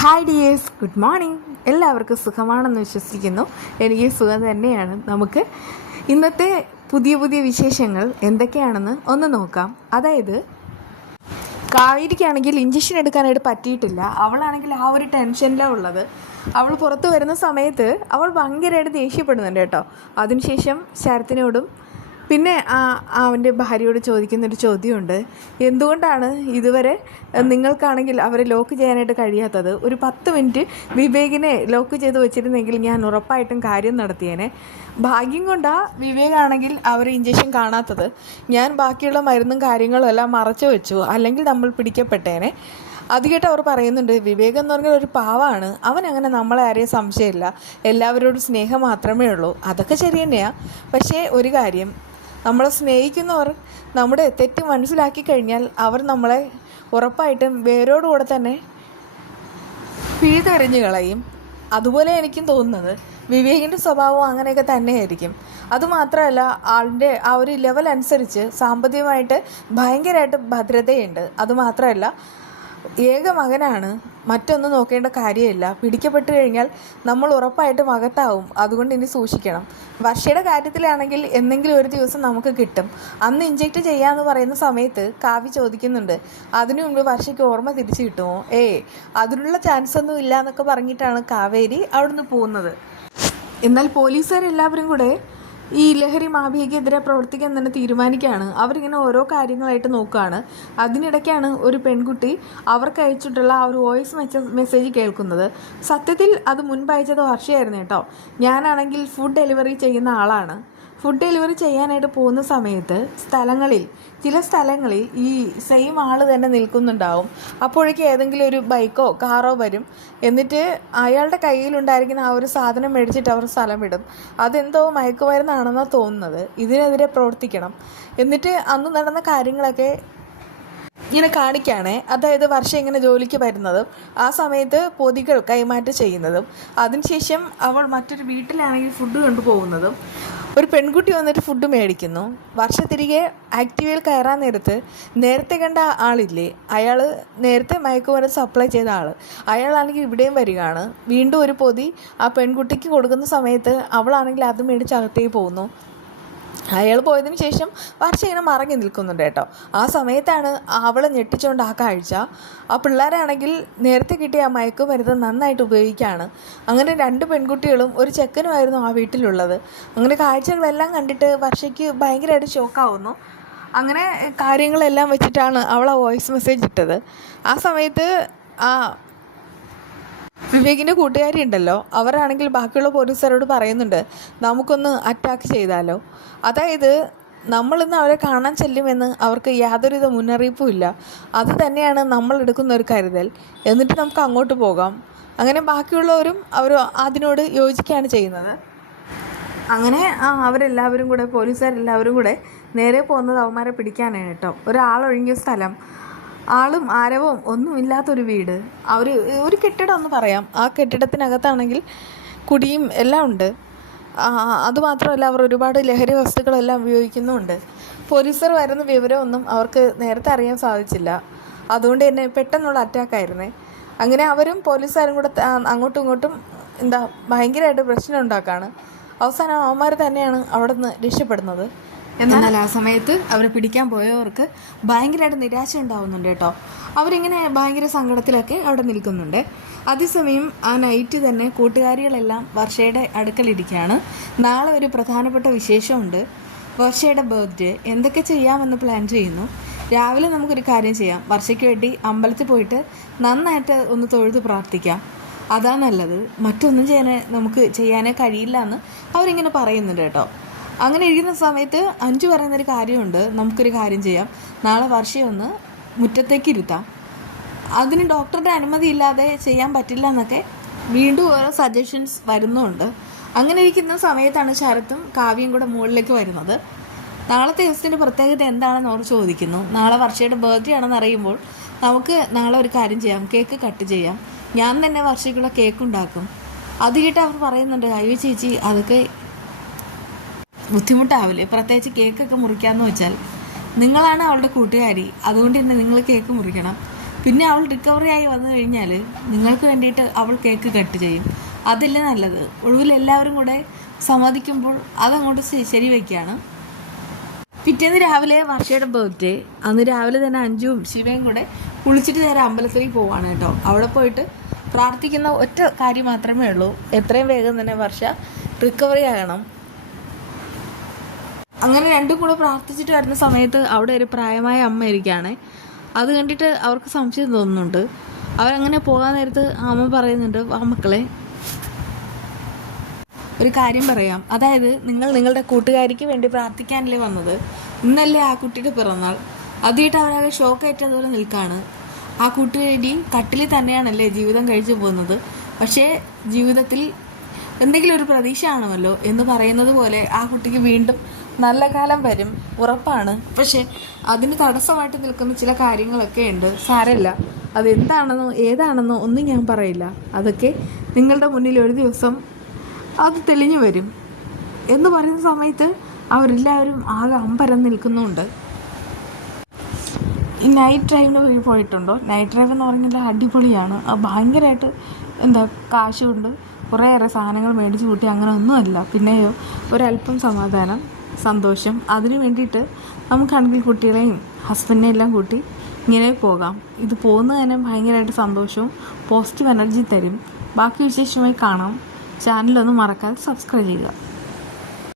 Hi dears, good morning. എല്ലാവർക്കും സുഖമാണെന്ന് വിശ്വസിക്കുന്നു. എനിക്ക് സുഖം തന്നെയാണ്. നമുക്ക് ഇന്നത്തെ പുതിയ പുതിയ വിശേഷങ്ങൾ എന്തൊക്കെയാണെന്ന് ഒന്ന് നോക്കാം. അതായത് കാവേരിക്കാണെങ്കിൽ ഇഞ്ചക്ഷൻ എടുക്കാനായിട്ട് പറ്റിയിട്ടില്ല. അവളാണെങ്കിൽ ആ ഒരു ടെൻഷനിലാണ് ഉള്ളത്. അവൾ പുറത്ത് വരുന്ന സമയത്ത് അവൾ ഭയങ്കരമായിട്ട് ദേഷ്യപ്പെടുന്നുണ്ട് കേട്ടോ. അതിനുശേഷം ശരത്തിനോടും പിന്നെ അവൻ്റെ ഭാര്യയോട് ചോദിക്കുന്നൊരു ചോദ്യമുണ്ട്. എന്തുകൊണ്ടാണ് ഇതുവരെ നിങ്ങൾക്കാണെങ്കിൽ അവരെ ലോക്ക് ചെയ്യാനായിട്ട് കഴിയാത്തത്? ഒരു 10 മിനിറ്റ് വിവേകിനെ ലോക്ക് ചെയ്ത് വെച്ചിരുന്നെങ്കിൽ ഞാൻ ഉറപ്പായിട്ടും കാര്യം നടത്തിയേനെ. ഭാഗ്യം കൊണ്ടാണ് വിവേകാണെങ്കിൽ അവരെ ഇഞ്ചക്ഷൻ കാണാത്തത്. ഞാൻ ബാക്കിയുള്ള മരുന്നും കാര്യങ്ങളും എല്ലാം മറച്ചു വെച്ചു, അല്ലെങ്കിൽ നമ്മൾ പിടിക്കപ്പെട്ടേനെ. അത് കേട്ട് അവർ പറയുന്നുണ്ട്, വിവേക് എന്ന് പറഞ്ഞാൽ ഒരു പാവാണ്, അവൻ അങ്ങനെ നമ്മളെ ആരെയും സംശയമില്ല, എല്ലാവരോടും സ്നേഹം മാത്രമേ ഉള്ളൂ. അതൊക്കെ ശരി തന്നെയാണ്. പക്ഷേ ഒരു കാര്യം, നമ്മളെ സ്നേഹിക്കുന്നവർ നമ്മുടെ തെറ്റ് മനസ്സിലാക്കി കഴിഞ്ഞാൽ അവർ നമ്മളെ ഉറപ്പായിട്ടും വേരോടുകൂടെ തന്നെ പിഴുതെറിഞ്ഞു കളയും. അതുപോലെ എനിക്കും തോന്നുന്നത് വിവേകിൻ്റെ സ്വഭാവം അങ്ങനെയൊക്കെ തന്നെയായിരിക്കും. അതുമാത്രമല്ല, ആളിൻ്റെ ആ ഒരു ലെവൽ അനുസരിച്ച് സാമ്പത്തികമായിട്ട് ഭയങ്കരമായിട്ട് ഭദ്രതയുണ്ട്. അതുമാത്രമല്ല, ഏക മകനാണ്, മറ്റൊന്നും നോക്കേണ്ട കാര്യമില്ല. പിടിക്കപ്പെട്ട് കഴിഞ്ഞാൽ നമ്മൾ ഉറപ്പായിട്ടും അകത്താവും. അതുകൊണ്ട് ഇനി സൂക്ഷിക്കണം. വർഷയുടെ കാര്യത്തിലാണെങ്കിൽ എന്തെങ്കിലും ഒരു ദിവസം നമുക്ക് കിട്ടും. അന്ന് ഇഞ്ചെക്റ്റ് ചെയ്യാമെന്ന് പറയുന്ന സമയത്ത് കാവ്യ ചോദിക്കുന്നുണ്ട്, അതിനു മുമ്പ് വർഷയ്ക്ക് ഓർമ്മ തിരിച്ചു കിട്ടുമോ? അതിനുള്ള ചാൻസ് ഒന്നും ഇല്ല എന്നൊക്കെ പറഞ്ഞിട്ടാണ് കാവേരി അവിടുന്ന് പോകുന്നത്. എന്നാൽ പോലീസുകാരെല്ലാവരും കൂടെ ഈ ലഹരി മാഫിയയ്ക്കെതിരെ പ്രവർത്തിക്കാൻ തന്നെ തീരുമാനിക്കുകയാണ്. അവരിങ്ങനെ ഓരോ കാര്യങ്ങളായിട്ട് നോക്കുകയാണ്. അതിനിടയ്ക്കാണ് ഒരു പെൺകുട്ടി അവർക്ക് അയച്ചിട്ടുള്ള ആ ഒരു വോയിസ് മെസ്സേജ് കേൾക്കുന്നത്. സത്യത്തിൽ അത് മുൻപ് അയച്ചത് വർഷയായിരുന്നു കേട്ടോ. ഞാനാണെങ്കിൽ ഫുഡ് ഡെലിവറി ചെയ്യുന്ന ആളാണ്. ഫുഡ് ഡെലിവറി ചെയ്യാനായിട്ട് പോകുന്ന സമയത്ത് ചില സ്ഥലങ്ങളിൽ ഈ സെയിം ആൾ തന്നെ നിൽക്കുന്നുണ്ടാവും. അപ്പോഴേക്കും ഏതെങ്കിലും ഒരു ബൈക്കോ കാറോ വരും. എന്നിട്ട് അയാളുടെ കയ്യിലുണ്ടായിരിക്കുന്ന ആ ഒരു സാധനം മേടിച്ചിട്ട് അവർ സ്ഥലം വിടും. അതെന്തോ മയക്കുമരുന്നാണെന്നാണ് തോന്നുന്നത്. ഇതിനെതിരെ പ്രവർത്തിക്കണം. എന്നിട്ട് അന്ന് നടന്ന കാര്യങ്ങളൊക്കെ ഇങ്ങനെ കാണിക്കുകയാണേ. അതായത് വർഷം ഇങ്ങനെ ജോലിക്ക് വരുന്നതും ആ സമയത്ത് പൊതികൾ കൈമാറ്റം ചെയ്യുന്നതും അതിനുശേഷം അവൾ മറ്റൊരു വീട്ടിലാണെങ്കിൽ ഫുഡ് കൊണ്ടുപോകുന്നതും ഒരു പെൺകുട്ടി വന്നിട്ട് ഫുഡ് മേടിക്കുന്നു. വർഷ തിരികെ ആക്റ്റീവയിൽ കയറാൻ നേരത്തെ കണ്ട ആളില്ലേ, അയാൾ നേരത്തെ മയക്കുമരുന്ന് സപ്ലൈ ചെയ്ത ആൾ, അയാളാണെങ്കിൽ ഇവിടെയും വരികയാണ്. വീണ്ടും ഒരു പൊതി ആ പെൺകുട്ടിക്ക് കൊടുക്കുന്ന സമയത്ത് അവളാണെങ്കിൽ അത് മേടിച്ച് അകത്തേക്ക് പോകുന്നു. അയാൾ പോയതിന് ശേഷം വർഷ ഇങ്ങനെ മറങ്ങി നിൽക്കുന്നുണ്ട് കേട്ടോ. ആ സമയത്താണ് അവളെ ഞെട്ടിച്ചുകൊണ്ട് ആ കാഴ്ച. ആ പിള്ളേരാണെങ്കിൽ നേരത്തെ കിട്ടിയ ആ മയക്കുമരുന്ന് നന്നായിട്ട് ഉപയോഗിക്കുകയാണ്. അങ്ങനെ 2 പെൺകുട്ടികളും ഒരു ചെക്കനുമായിരുന്നു ആ വീട്ടിലുള്ളത്. അങ്ങനെ കാഴ്ചകളെല്ലാം കണ്ടിട്ട് വർഷയ്ക്ക് ഭയങ്കരമായിട്ട് ഷോക്കാവുന്നു. അങ്ങനെ കാര്യങ്ങളെല്ലാം വെച്ചിട്ടാണ് അവൾ ആ വോയിസ് മെസ്സേജ് ഇട്ടത്. ആ സമയത്ത് ആ വിവേകിൻ്റെ കൂട്ടുകാരി ഉണ്ടല്ലോ, അവരാണെങ്കിൽ ബാക്കിയുള്ള പോലീസുകാരോട് പറയുന്നുണ്ട്, നമുക്കൊന്ന് അറ്റാക്ക് ചെയ്താലോ. അതായത് നമ്മളിന്ന് അവരെ കാണാൻ ചെല്ലുമെന്ന് അവർക്ക് യാതൊരുവിധ മുന്നറിയിപ്പും ഇല്ല. അത് തന്നെയാണ് നമ്മൾ എടുക്കുന്ന ഒരു കരുതൽ. എന്നിട്ട് നമുക്ക് അങ്ങോട്ട് പോകാം. അങ്ങനെ ബാക്കിയുള്ളവരും അവർ അതിനോട് യോജിക്കുകയാണ് ചെയ്യുന്നത്. അങ്ങനെ അവരെല്ലാവരും കൂടെ, പോലീസുകാരെല്ലാവരും കൂടെ നേരെ പോകുന്നത് അവന്മാരെ പിടിക്കാനാണ് കേട്ടോ. ഒരാളൊഴിഞ്ഞ സ്ഥലം, ആളും ആരവവും ഒന്നുമില്ലാത്തൊരു വീട്, ഒരു കെട്ടിടം എന്ന് പറയാം. ആ കെട്ടിടത്തിനകത്താണെങ്കിൽ കുടിയും എല്ലാം ഉണ്ട്. അതുമാത്രമല്ല, അവർ ഒരുപാട് ലഹരി വസ്തുക്കളെല്ലാം ഉപയോഗിക്കുന്നുമുണ്ട്. പോലീസുകാർ വരുന്ന വിവരമൊന്നും അവർക്ക് നേരത്തെ അറിയാൻ സാധിച്ചില്ല. അതുകൊണ്ട് തന്നെ പെട്ടെന്നുള്ള അറ്റാക്കായിരുന്നേ. അങ്ങനെ അവരും പോലീസുകാരും കൂടെ അങ്ങോട്ടും ഇങ്ങോട്ടും ഭയങ്കരമായിട്ട് പ്രശ്നം ഉണ്ടാക്കുകയാണ്. അവസാനം അവന്മാർ തന്നെയാണ് അവിടെ നിന്ന് രക്ഷപ്പെടുന്നത്. എന്നാൽ ആ സമയത്ത് അവരെ പിടിക്കാൻ പോയവർക്ക് ഭയങ്കരമായിട്ട് നിരാശ ഉണ്ടാവുന്നുണ്ട് കേട്ടോ. അവരിങ്ങനെ ഭയങ്കര സങ്കടത്തിലൊക്കെ അവിടെ നിൽക്കുന്നുണ്ട്. അതേസമയം ആ നൈറ്റ് തന്നെ കൂട്ടുകാരികളെല്ലാം വർഷയുടെ അടുക്കലിരിക്കുകയാണ്. നാളെ ഒരു പ്രധാനപ്പെട്ട വിശേഷമുണ്ട്, വർഷയുടെ ബർത്ത്ഡേ. എന്തൊക്കെ ചെയ്യാമെന്ന് പ്ലാൻ ചെയ്യുന്നു. രാവിലെ നമുക്കൊരു കാര്യം ചെയ്യാം, വർഷയ്ക്ക് വേണ്ടി അമ്പലത്തിൽ പോയിട്ട് നന്നായിട്ട് ഒന്ന് തൊഴുത് പ്രാർത്ഥിക്കാം. അതാ നല്ലത്. മറ്റൊന്നും നമുക്ക് ചെയ്യാനേ കഴിയില്ല എന്ന് അവരിങ്ങനെ പറയുന്നുണ്ട് കേട്ടോ. അങ്ങനെ ഇരിക്കുന്ന സമയത്ത് അഞ്ചു പറയുന്നൊരു കാര്യമുണ്ട്, നമുക്കൊരു കാര്യം ചെയ്യാം, നാളെ വർഷയൊന്ന് മുറ്റത്തേക്ക് ഇരുത്താം. അതിന് ഡോക്ടറുടെ അനുമതി ഇല്ലാതെ ചെയ്യാൻ പറ്റില്ല എന്നൊക്കെ വീണ്ടും ഓരോ സജഷൻസ് വരുന്നുണ്ട്. അങ്ങനെ ഇരിക്കുന്ന സമയത്താണ് ശരത്തും കാവ്യയും കൂടെ മുകളിലേക്ക് വരുന്നത്. നാളത്തെ ദിവസത്തിൻ്റെ പ്രത്യേകത എന്താണെന്ന് അവർ ചോദിക്കുന്നു. നാളെ വർഷയുടെ ബർത്ത്ഡേ ആണെന്ന് അറിയുമ്പോൾ നമുക്ക് നാളെ ഒരു കാര്യം ചെയ്യാം, കേക്ക് കട്ട് ചെയ്യാം. ഞാൻ തന്നെ വർഷയ്ക്കുള്ള കേക്ക് ഉണ്ടാക്കും. അത് കേട്ട് അവർ പറയുന്നുണ്ട്, അയ്യോ ചേച്ചി, അതൊക്കെ ബുദ്ധിമുട്ടാവില്ലേ, പ്രത്യേകിച്ച് കേക്കൊക്കെ മുറിക്കാമെന്ന് വെച്ചാൽ. നിങ്ങളാണ് അവളുടെ കൂട്ടുകാരി, അതുകൊണ്ട് തന്നെ നിങ്ങൾ കേക്ക് മുറിക്കണം. പിന്നെ അവൾ റിക്കവറി ആയി വന്നു കഴിഞ്ഞാൽ നിങ്ങൾക്ക് വേണ്ടിയിട്ട് അവൾ കേക്ക് കട്ട് ചെയ്യും. അതല്ലേ നല്ലത്. ഒടുവിൽ എല്ലാവരും കൂടെ സമ്മതിക്കുമ്പോൾ അതങ്ങോട്ട് ശരിവെക്കുകയാണ്. പിറ്റേന്ന് രാവിലെ വർഷയുടെ ബർത്ത്ഡേ. അന്ന് രാവിലെ തന്നെ അഞ്ജുവും ശിവയും കൂടെ കുളിച്ചിട്ട് നേരെ അമ്പലത്തിലേക്ക് പോവാണ് കേട്ടോ. അവിടെ പോയിട്ട് പ്രാർത്ഥിക്കുന്ന ഒറ്റ കാര്യം മാത്രമേ ഉള്ളൂ, എത്രയും വേഗം തന്നെ വർഷ റിക്കവറി ആകണം. അങ്ങനെ രണ്ടും കൂടെ പ്രാർത്ഥിച്ചിട്ട് വരുന്ന സമയത്ത് അവിടെ ഒരു പ്രായമായ അമ്മ ഇരിക്കുകയാണ്. അത് കണ്ടിട്ട് അവർക്ക് സംശയം തോന്നുന്നുണ്ട്. അവരങ്ങനെ പോകാൻ നേരത്ത് അമ്മ പറയുന്നുണ്ട്, ആ മക്കളെ ഒരു കാര്യം പറയാം. അതായത് നിങ്ങൾ നിങ്ങളുടെ കൂട്ടുകാരിക്ക് വേണ്ടി പ്രാർത്ഥിക്കാനല്ലേ വന്നത്. ഇന്നല്ലേ ആ കുട്ടിയുടെ പിറന്നാൾ. ആദ്യമായിട്ട് അവരാകെ ഷോക്കേറ്റതുപോലെ നിൽക്കുകയാണ്. ആ കൂട്ടുകാരി കട്ടിലിൽ തന്നെയാണല്ലേ ജീവിതം കഴിച്ചു പോകുന്നത്. പക്ഷേ ജീവിതത്തിൽ എന്തെങ്കിലും ഒരു പ്രതീക്ഷ ആണമല്ലോ എന്ന് പറയുന്നത് പോലെ ആ കുട്ടിക്ക് വീണ്ടും നല്ല കാലം വരും, ഉറപ്പാണ്. പക്ഷെ അതിന് തടസ്സമായിട്ട് നിൽക്കുന്ന ചില കാര്യങ്ങളൊക്കെ ഉണ്ട്. സാരമില്ല, അതെന്താണെന്നോ ഏതാണെന്നോ ഒന്നും ഞാൻ പറയില്ല. അതൊക്കെ നിങ്ങളുടെ മുന്നിൽ ഒരു ദിവസം അത് തെളിഞ്ഞു വരും എന്ന് പറയുന്ന സമയത്ത് അവരെല്ലാവരും ആകെ അമ്പരം നിൽക്കുന്നുണ്ട്. ഈ നൈറ്റ് ഡ്രൈവിന് പോയിട്ടുണ്ടോ? നൈറ്റ് ഡ്രൈവ് എന്ന് പറഞ്ഞാൽ അടിപൊളിയാണ്. അത് ഭയങ്കരമായിട്ട് കാശുകൊണ്ട് കുറേയേറെ സാധനങ്ങൾ മേടിച്ച് കൂട്ടി അങ്ങനെ ഒന്നുമല്ല. പിന്നെയോ ഒരല്പം സമാധാനം, സന്തോഷം. അതിന് വേണ്ടിയിട്ട് നമുക്കാണെങ്കിൽ കുട്ടികളെയും ഹസ്ബൻഡിനെയും എല്ലാം കൂട്ടി ഇങ്ങനെ പോകാം. ഇത് പോകുന്നത് തന്നെ ഭയങ്കരമായിട്ട് സന്തോഷവും പോസിറ്റീവ് എനർജി തരും. ബാക്കി വിശേഷമായി കാണാം. ചാനലൊന്നും മറക്കാതെ സബ്സ്ക്രൈബ് ചെയ്യുക.